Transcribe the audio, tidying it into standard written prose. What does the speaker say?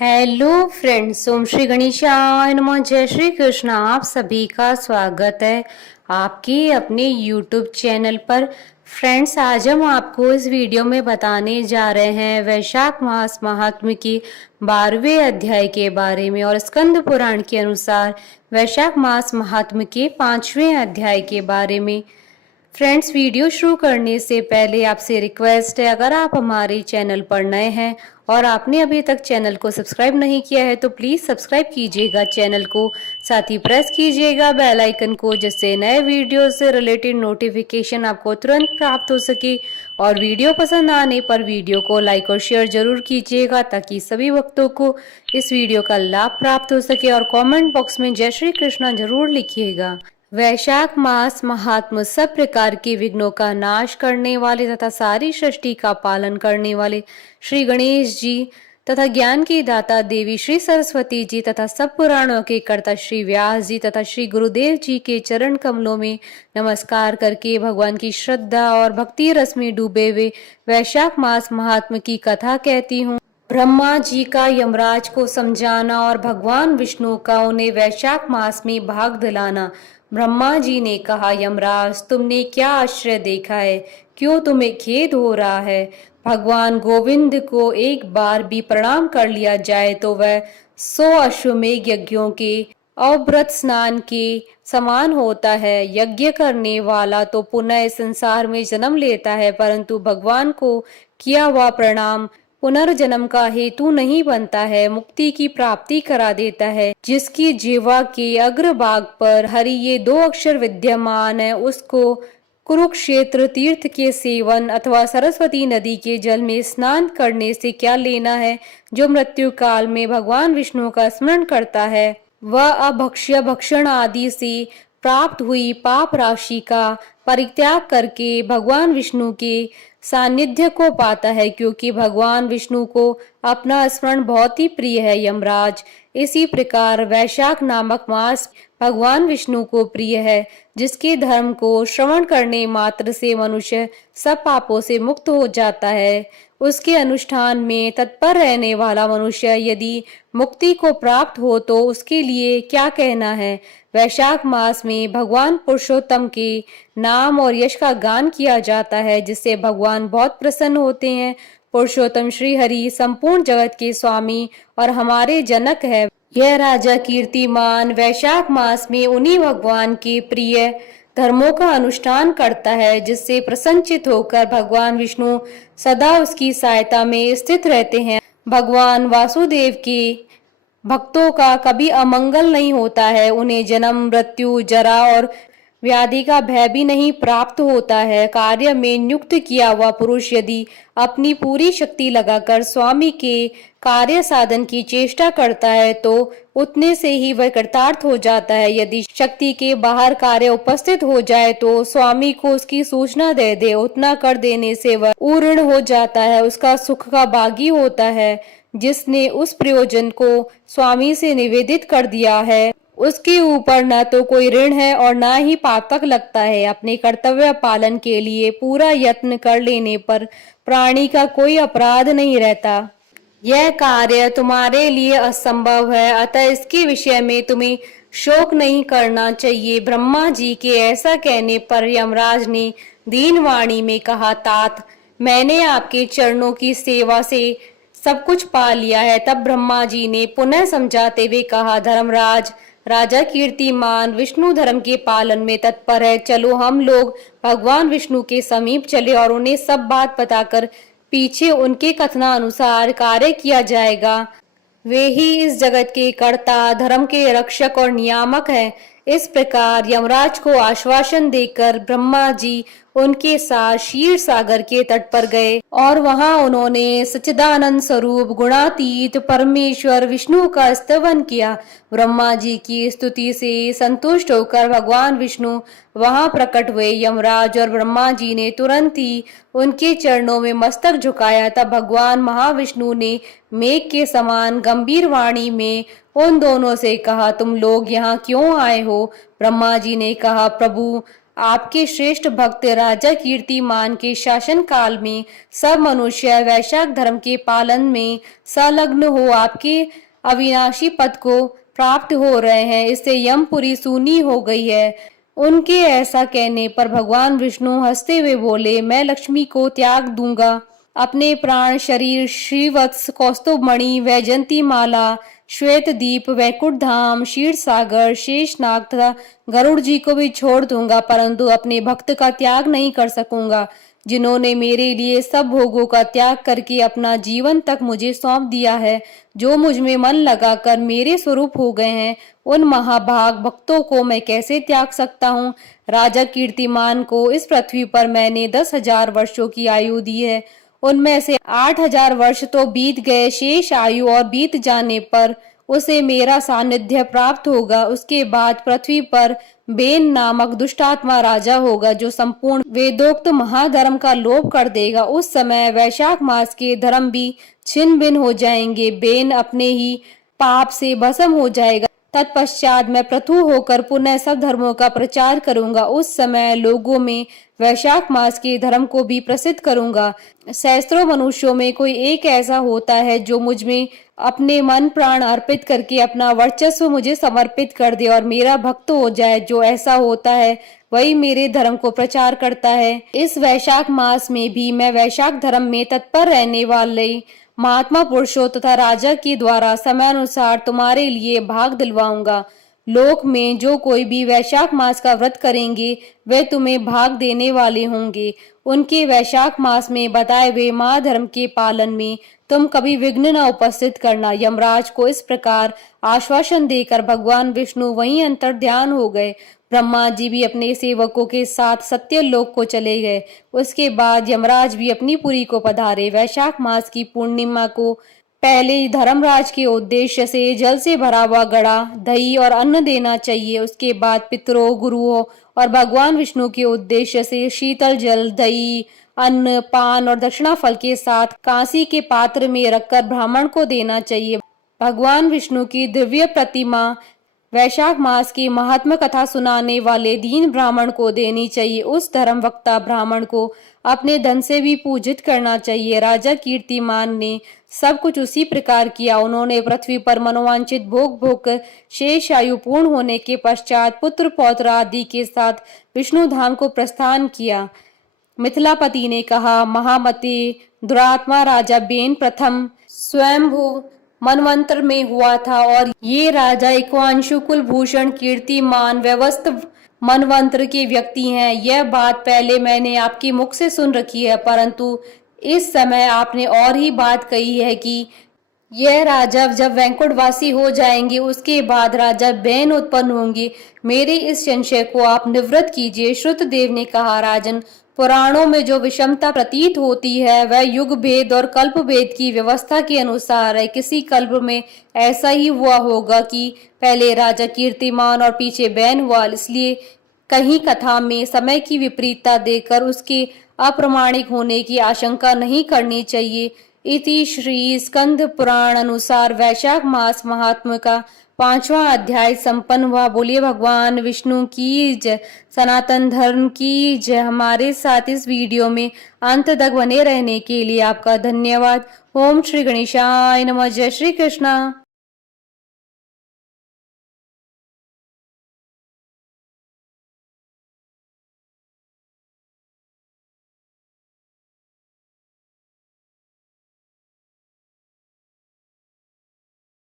Hello friends, ओम श्री गणेशाय नमः। जय श्री कृष्ण। आप सभी का स्वागत है आपके अपने यूट्यूब चैनल पर। फ्रेंड्स, आज हम आपको इस वीडियो में बताने जा रहे हैं वैशाख मास महात्म्य की 12वें अध्याय के बारे में और स्कंद पुराण के अनुसार वैशाख मास महात्म्य के 5वें अध्याय के बारे में। फ्रेंड्स, वीडियो शुरू करने से पहले आपसे रिक्वेस्ट है, अगर आप हमारे चैनल पर नए हैं और आपने अभी तक चैनल को सब्सक्राइब नहीं किया है तो प्लीज़ सब्सक्राइब कीजिएगा चैनल को, साथ ही प्रेस कीजिएगा बेल आइकन को, जिससे नए वीडियो से रिलेटेड नोटिफिकेशन आपको तुरंत प्राप्त हो सके। और वीडियो पसंद आने पर वीडियो को लाइक और शेयर जरूर कीजिएगा ताकि सभी भक्तों को इस वीडियो का लाभ प्राप्त हो सके। और कमेंट बॉक्स में जय श्री कृष्णा जरूर लिखिएगा। वैशाख मास महात्म सब प्रकार के विघ्नों का नाश करने वाले तथा सारी सृष्टि का पालन करने वाले श्री गणेश जी तथा ज्ञान की दाता देवी श्री सरस्वती जी तथा सब पुराणों के कर्ता श्री व्यास जी तथा श्री गुरुदेव जी के चरण कमलों में नमस्कार करके भगवान की श्रद्धा और भक्ति रस में डूबे हुए वैशाख मास महात्म की कथा कहती हूँ। ब्रह्मा जी का यमराज को समझाना और भगवान विष्णु का उन्हें वैशाख मास में भाग दिलाना। ब्रह्मा जी ने कहा, यमराज, तुमने क्या आश्चर्य देखा है? क्यों तुम्हें खेद हो रहा है? भगवान गोविंद को एक बार भी प्रणाम कर लिया जाए तो वह 100 अश्वमेध यज्ञों के अवव्रत स्नान के समान होता है। यज्ञ करने वाला तो पुनः इस संसार में जन्म लेता है, परंतु भगवान को किया हुआ प्रणाम पुनर्जन्म का हेतु नहीं बनता है, मुक्ति की प्राप्ति करा देता है। जिसकी जीवा के अग्रभाग पर हरि ये 2 अक्षर विद्यमान है, उसको कुरुक्षेत्र तीर्थ के सेवन अथवा सरस्वती नदी के जल में स्नान करने से क्या लेना है? जो मृत्यु काल में भगवान विष्णु का स्मरण करता है वह अभक्ष्य भक्षण आदि से प्राप्त हुई पाप राशि का परित्याग करके भगवान विष्णु के सानिध्य को पाता है, क्योंकि भगवान विष्णु को अपना स्मरण बहुत ही प्रिय है। यमराज, इसी प्रकार वैशाख नामक मास भगवान विष्णु को प्रिय है, जिसके धर्म को श्रवण करने मात्र से मनुष्य सब पापों से मुक्त हो जाता है। उसके अनुष्ठान में तत्पर रहने वाला मनुष्य यदि मुक्ति को प्राप्त हो तो उसके लिए क्या कहना है। वैशाख मास में भगवान पुरुषोत्तम के नाम और यश का गान किया जाता है, जिससे भगवान बहुत प्रसन्न होते हैं। पुरुषोत्तम श्री हरि संपूर्ण जगत के स्वामी और हमारे जनक है। यह राजा कीर्तिमान वैशाख मास में उन्हीं भगवान के प्रिय धर्मों का अनुष्ठान करता है, जिससे प्रसन्नचित होकर भगवान विष्णु सदा उसकी सहायता में स्थित रहते हैं। भगवान वासुदेव के भक्तों का कभी अमंगल नहीं होता है। उन्हें जन्म, मृत्यु, जरा और व्याधि का भय भी नहीं प्राप्त होता है। कार्य में नियुक्त किया हुआ पुरुष यदि अपनी पूरी शक्ति लगाकर स्वामी के कार्य साधन की चेष्टा करता है तो उतने से ही वह कृतार्थ हो जाता है। यदि शक्ति के बाहर कार्य उपस्थित हो जाए तो स्वामी को उसकी सूचना दे दे, उतना कर देने से वह पूर्ण हो जाता है, उसका सुख का भागी होता है। जिसने उस प्रयोजन को स्वामी से निवेदित कर दिया है उसके ऊपर न तो कोई ऋण है और न ही पातक लगता है। अपने कर्तव्य पालन के लिए पूरा यत्न कर लेने पर प्राणी का कोई अपराध नहीं रहता। यह कार्य तुम्हारे लिए असंभव है, अतः इसके विषय में तुम्हें शोक नहीं करना चाहिए। ब्रह्मा जी के ऐसा कहने पर यमराज ने दीनवाणी में कहा, तात, मैंने आपके चरणों की सेवा से सब कुछ पा लिया है। तब ब्रह्मा जी ने पुनः समझाते हुए कहा, धर्मराज, राजा कीर्तिमान विष्णु धर्म के पालन में तत्पर है। चलो हम लोग भगवान विष्णु के समीप चले और उन्हें सब बात बताकर पीछे उनके कथनानुसार कार्य किया जाएगा। वे ही इस जगत के कर्ता, धर्म के रक्षक और नियामक हैं। इस प्रकार यमराज को आश्वासन देकर ब्रह्मा जी उनके साथ क्षीर सागर के तट पर गए और वहां उन्होंने सच्चिदानंद स्वरूप गुणातीत परमेश्वर विष्णु का स्तवन किया। ब्रह्मा जी की स्तुति से संतुष्ट होकर भगवान विष्णु वहां प्रकट हुए। यमराज और ब्रह्मा जी ने तुरंत ही उनके चरणों में मस्तक झुकाया। तब भगवान महाविष्णु ने मेघ के समान गंभीर वाणी में उन दोनों से कहा, तुम लोग यहाँ क्यों आए हो? ब्रह्मा जी ने कहा, प्रभु, आपके श्रेष्ठ भक्त राजा कीर्तिमान के शासन काल में सब मनुष्य वैशाख धर्म के पालन में संलग्न हो आपके अविनाशी पद को प्राप्त हो रहे हैं। इससे यमपुरी सूनी हो गई है। उनके ऐसा कहने पर भगवान विष्णु हंसते हुए बोले, मैं लक्ष्मी को त्याग दूंगा। अपने प्राण शरीर श्रीवत्स, कौस्तुभ मणि, वैजंती माला, श्वेत दीप, वैकुंठ धाम, क्षीर सागर, शेषनाग तथा गरुड़ जी को भी छोड़ दूंगा, परंतु अपने भक्त का त्याग नहीं कर सकूंगा, जिन्होंने मेरे लिए सब भोगों का त्याग करके अपना जीवन तक मुझे सौंप दिया है। जो मुझ में मन लगाकर मेरे स्वरूप हो गए हैं, उन महाभाग भक्तों को मैं कैसे त्याग सकता हूँ। राजा कीर्तिमान को इस पृथ्वी पर मैंने 10,000 वर्षों की आयु दी है। उनमें से 8,000 वर्ष तो बीत गए। शेष आयु और बीत जाने पर उसे मेरा सानिध्य प्राप्त होगा। उसके बाद पृथ्वी पर बेन नामक दुष्टात्मा राजा होगा, जो संपूर्ण वेदोक्त महाधर्म का लोप कर देगा। उस समय वैशाख मास के धर्म भी छिन्न भिन्न हो जाएंगे। बेन अपने ही पाप से भस्म हो जाएगा। तत्पश्चात मैं पृथु होकर पुनः सब धर्मों का प्रचार करूंगा। उस समय लोगों में वैशाख मास के धर्म को भी प्रसिद्ध करूंगा। सहस्त्रों मनुष्यों में कोई एक ऐसा होता है जो मुझ में अपने मन प्राण अर्पित करके अपना वर्चस्व मुझे समर्पित कर दे और मेरा भक्त हो जाए। जो ऐसा होता है वही मेरे धर्म को प्रचार करता है। इस वैशाख मास में भी मैं वैशाख धर्म में तत्पर रहने वाले महात्मा पुरुषों तथा राजा के द्वारा समयानुसार तुम्हारे लिए भाग दिलवाऊंगा। लोक में जो कोई भी वैशाख मास का व्रत करेंगे वे तुम्हें भाग देने वाले होंगे। उनके वैशाख मास में बताए हुए महाधर्म के पालन में तुम कभी विघ्न न उपस्थित करना। यमराज को इस प्रकार आश्वासन देकर भगवान विष्णु वहीं अंतर ध्यान हो गए। ब्रह्मा जी भी अपने सेवकों के साथ सत्यलोक को चले गए। उसके बाद यमराज भी अपनी पुरी को पधारे। वैशाख मास की पूर्णिमा को पहले धर्मराज के उद्देश्य से जल से भरा हुआ घड़ा, दही और अन्न देना चाहिए। उसके बाद पितरों, गुरुओं और भगवान विष्णु के उद्देश्य से शीतल जल, दही, अन्न, पान और दक्षिणा फल के साथ कांसी के पात्र में रखकर ब्राह्मण को देना चाहिए। भगवान विष्णु की दिव्य प्रतिमा वैशाख मास की महात्मा कथा सुनाने वाले दीन ब्राह्मण को देनी चाहिए। उस धर्म वक्ता ब्राह्मण को अपने धन से भी पूजित करना चाहिए। राजा कीर्तिमान ने सब कुछ उसी प्रकार किया। उन्होंने पृथ्वी पर मनोवांछित भोग भोगकर शेष आयु पूर्ण होने के पश्चात पुत्र पौत्र आदि के साथ विष्णु धाम को प्रस्थान किया। मिथिलापति ने कहा, महामते, दुरात्मा राजा बेन प्रथम स्वयंभू मनवंतर में हुआ था और ये राजा इक्ष्वाकु कुलभूषण कीर्तिमान व्यवस्थ मनवंतर के व्यक्ति हैं। यह बात पहले मैंने आपके मुख से सुन रखी है, परंतु इस समय आपने और ही बात कही है कि यह राजा जब वैकुंठवासी हो जाएंगे उसके बाद राजा बेन उत्पन्न होंगे। मेरे इस संशय को आप निवृत्त कीजिए। श्रुतदेव ने कहा, राजन, पुराणों में जो विषमता प्रतीत होती है वह युग भेद और कल्प भेद की व्यवस्था के अनुसार है। किसी कल्प में ऐसा ही हुआ होगा कि पहले राजा कीर्तिमान और पीछे बैन हुआ, इसलिए कहीं कथा में समय की विपरीतता देकर उसके अप्रमाणिक होने की आशंका नहीं करनी चाहिए। इति श्री स्कंद पुराण अनुसार वैशाख मास महात्म्य का 5वां अध्याय संपन्न हुआ। बोलिए भगवान विष्णु की जय, सनातन धर्म की जय। हमारे साथ इस वीडियो में अंत तक बने रहने के लिए आपका धन्यवाद। ओम श्री गणेशाय नमः। जय श्री कृष्णा।